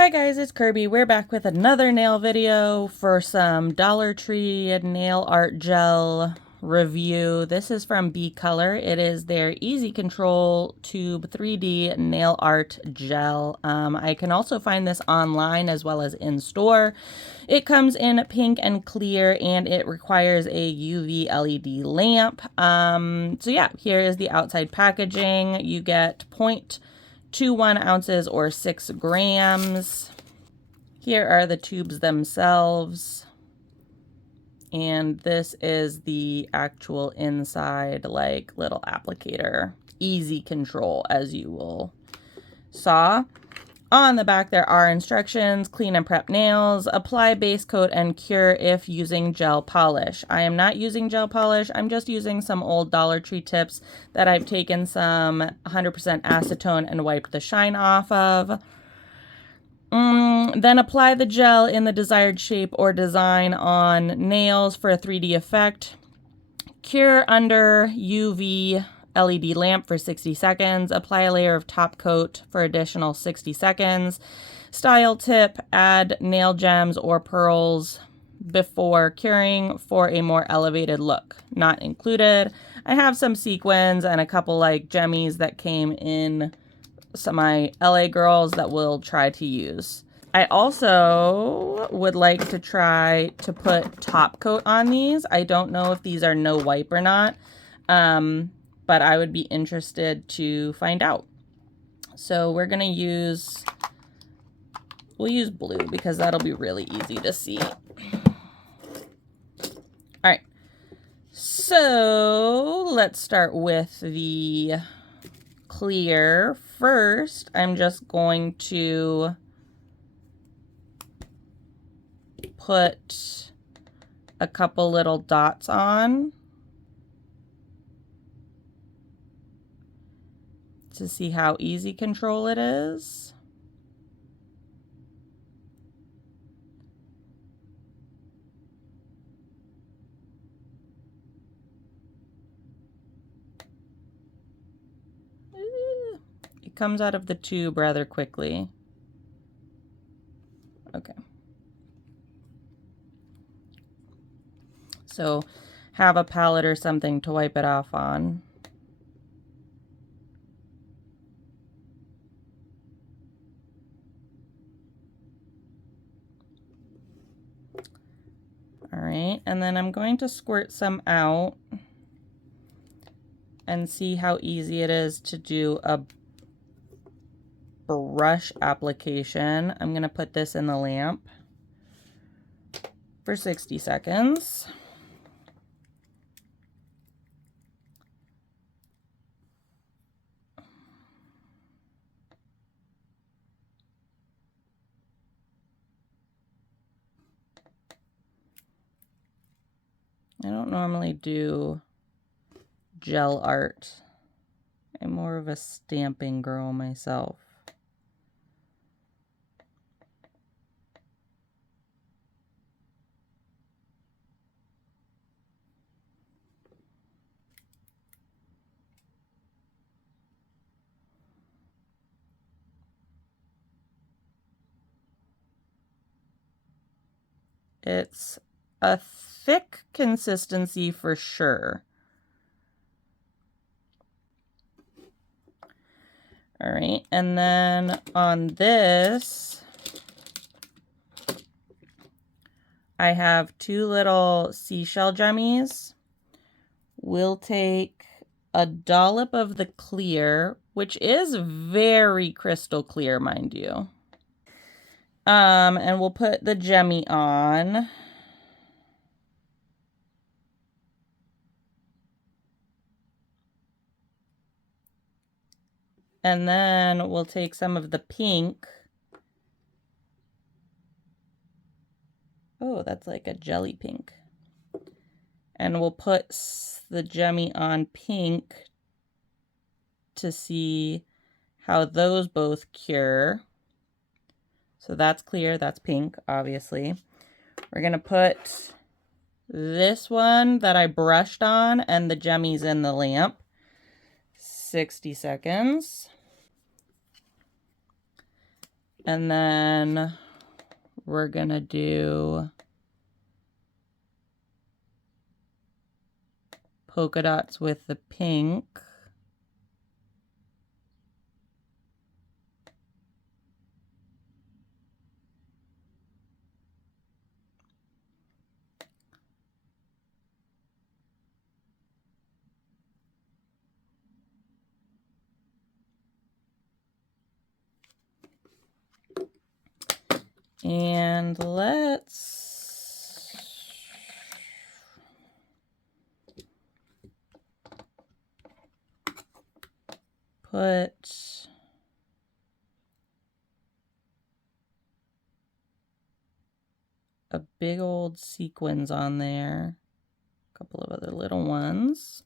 Hi guys, it's Kirby. We're back with another nail video for some Dollar Tree nail art gel review. This is from B Color. It is their Easy Control Tube 3D nail art gel. I can also find this online as well as in store. It comes in pink and clear and it requires a UV LED lamp. So yeah, here is the outside packaging. You get 0.21 ounces or 6 grams. Here are the tubes themselves. And this is the actual inside, like, little applicator. Easy control, as you will saw. On the back, there are instructions: clean and prep nails, apply base coat and cure if using gel polish. I am not using gel polish. I'm just using some old Dollar Tree tips that I've taken some 100% acetone and wiped the shine off of. Then apply the gel in the desired shape or design on nails for a 3D effect. Cure under UV LED lamp for 60 seconds. Apply a layer of top coat for additional 60 seconds. Style tip: add nail gems or pearls before curing for a more elevated look. Not included. I have some sequins and a couple like gemmies that came in some of my LA girls that we'll try to use. I also would like to try to put top coat on these. I don't know if these are no wipe or not, but I would be interested to find out. So we're gonna use, we'll use blue because that'll be really easy to see. All right, so let's start with the clear. First, I'm just going to put a couple little dots on to see how easy control it is. It comes out of the tube rather quickly. Okay. So have a palette or something to wipe it off on. All right, and then I'm going to squirt some out and see how easy it is to do a brush application. I'm going to put this in the lamp for 60 seconds. I don't normally do gel art. I'm more of a stamping girl myself. It's a thick consistency for sure. All right, and then on this, I have two little seashell gemmies. We'll take a dollop of the clear, which is very crystal clear, mind you. And we'll put the gemmy on. And then we'll take some of the pink. Oh, that's like a jelly pink. And we'll put the gemmy on pink to see how those both cure. So that's clear, that's pink, obviously. We're gonna put this one that I brushed on and the gemmies in the lamp. 60 seconds. And then we're gonna do polka dots with the pink. And let's put a big old sequins on there, a couple of other little ones.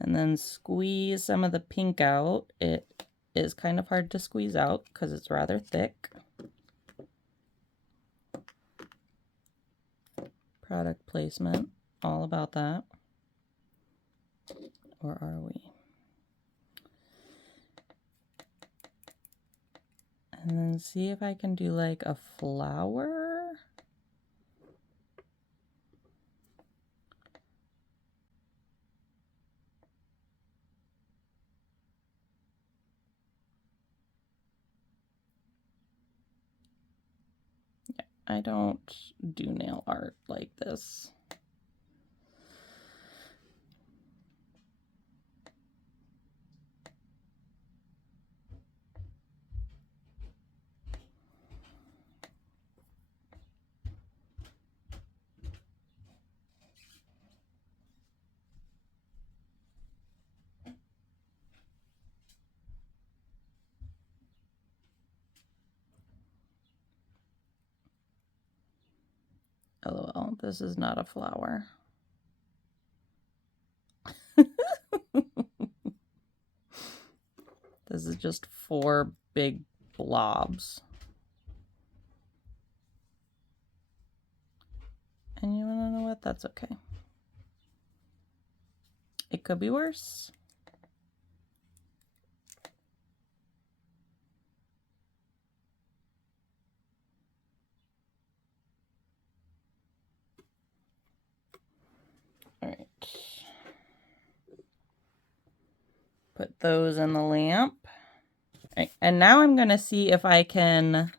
And then squeeze some of the pink out. It is kind of hard to squeeze out because it's rather thick. Product placement, all about that. Or are we? And then see if I can do like a flower. I don't do nail art like this. LOL, this is not a flower. This is just 4 big blobs. And you wanna know what? That's okay. It could be worse. All right. Put those in the lamp. All right. And now I'm gonna see if I can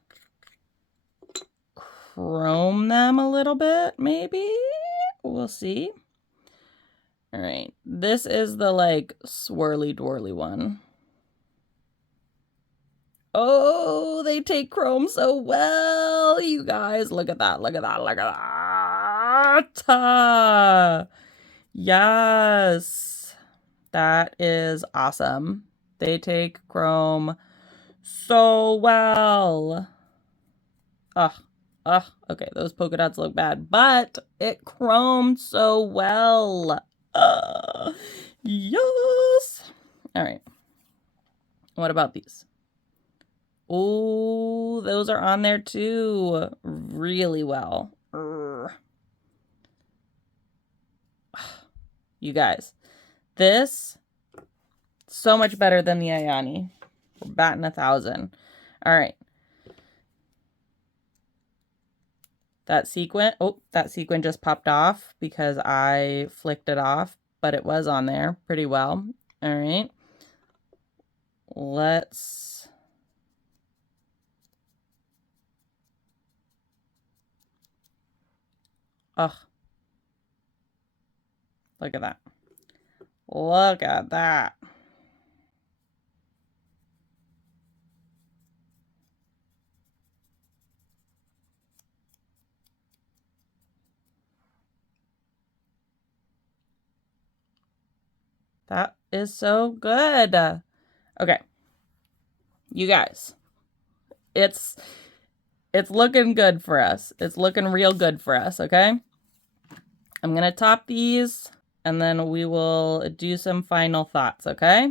chrome them a little bit, maybe? We'll see. All right. This is the like swirly twirly one. Oh, they take chrome so well, you guys. Look at that, look at that, look at that. Yes, that is awesome. They take chrome so well. Okay, those polka dots look bad, but it chromed so well. Yes. All right. What about these? Oh, those are on there too. Really well. You guys, this so much better than the Ayani. We're batting 1,000. All right. That sequin, oh, that sequin just popped off because I flicked it off, but it was on there pretty well. All right. Let's look at that. Look at that. That is so good. Okay. You guys, it's looking good for us. It's looking real good for us, okay? I'm going to top these and then we will do some final thoughts, okay?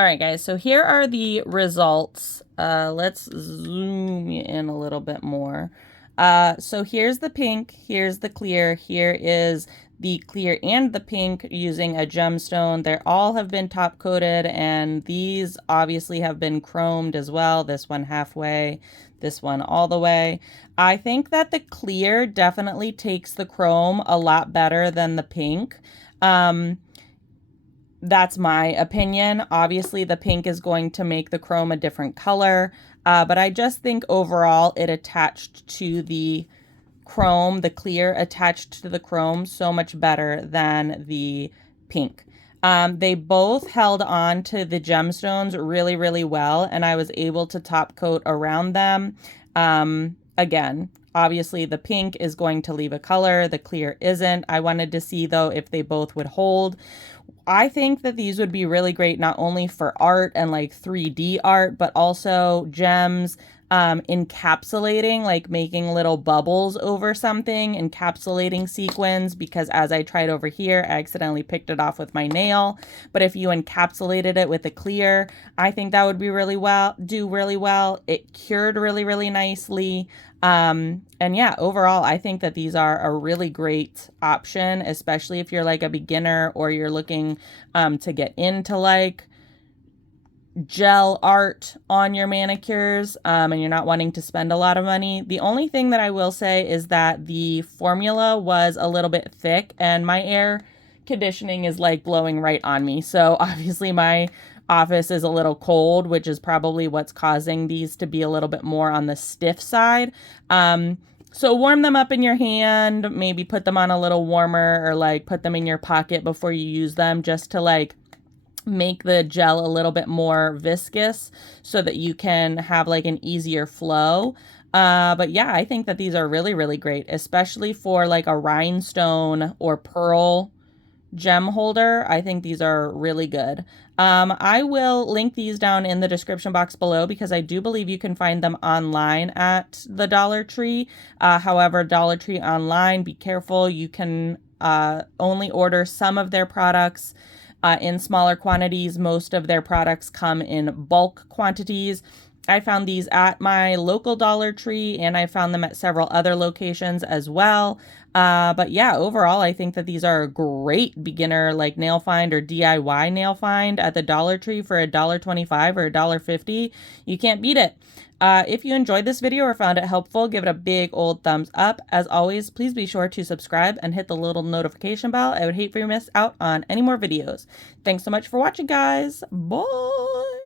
All right, guys, so here are the results. Let's zoom in a little bit more. So here's the pink, here's the clear, here is the clear and the pink using a gemstone. They all have been top coated, and these obviously have been chromed as well. This one halfway, this one all the way. I think that the clear definitely takes the chrome a lot better than the pink. That's my opinion. Obviously, the pink is going to make the chrome a different color, but I just think overall it attached to the chrome, the clear attached to the chrome so much better than the pink. They both held on to the gemstones really, really well, and I was able to top coat around them. Again, obviously the pink is going to leave a color, the clear isn't. I wanted to see though if they both would hold. I think that these would be really great not only for art and like 3D art, but also gems, encapsulating, like making little bubbles over something, encapsulating sequins, because as I tried over here, I accidentally picked it off with my nail. But if you encapsulated it with a clear, I think that would be do really well. It cured really, really nicely. And yeah, overall, I think that these are a really great option, especially if you're like a beginner or you're looking to get into like gel art on your manicures and you're not wanting to spend a lot of money. The only thing that I will say is that the formula was a little bit thick and my air conditioning is like blowing right on me. So obviously my office is a little cold, which is probably what's causing these to be a little bit more on the stiff side. So warm them up in your hand, maybe put them on a little warmer or like put them in your pocket before you use them just to like make the gel a little bit more viscous so that you can have like an easier flow. But yeah, I think that these are really, really great, especially for like a rhinestone or pearl gem holder. I think these are really good. I will link these down in the description box below because I do believe you can find them online at the Dollar Tree. However, Dollar Tree online, be careful. You can only order some of their products in smaller quantities. Most of their products come in bulk quantities. I found these at my local Dollar Tree and I found them at several other locations as well. But yeah, overall, I think that these are a great beginner like nail find or DIY nail find at the Dollar Tree for $1.25 or $1.50. You can't beat it. If you enjoyed this video or found it helpful, give it a big old thumbs up. As always, please be sure to subscribe and hit the little notification bell. I would hate for you to miss out on any more videos. Thanks so much for watching, guys. Bye!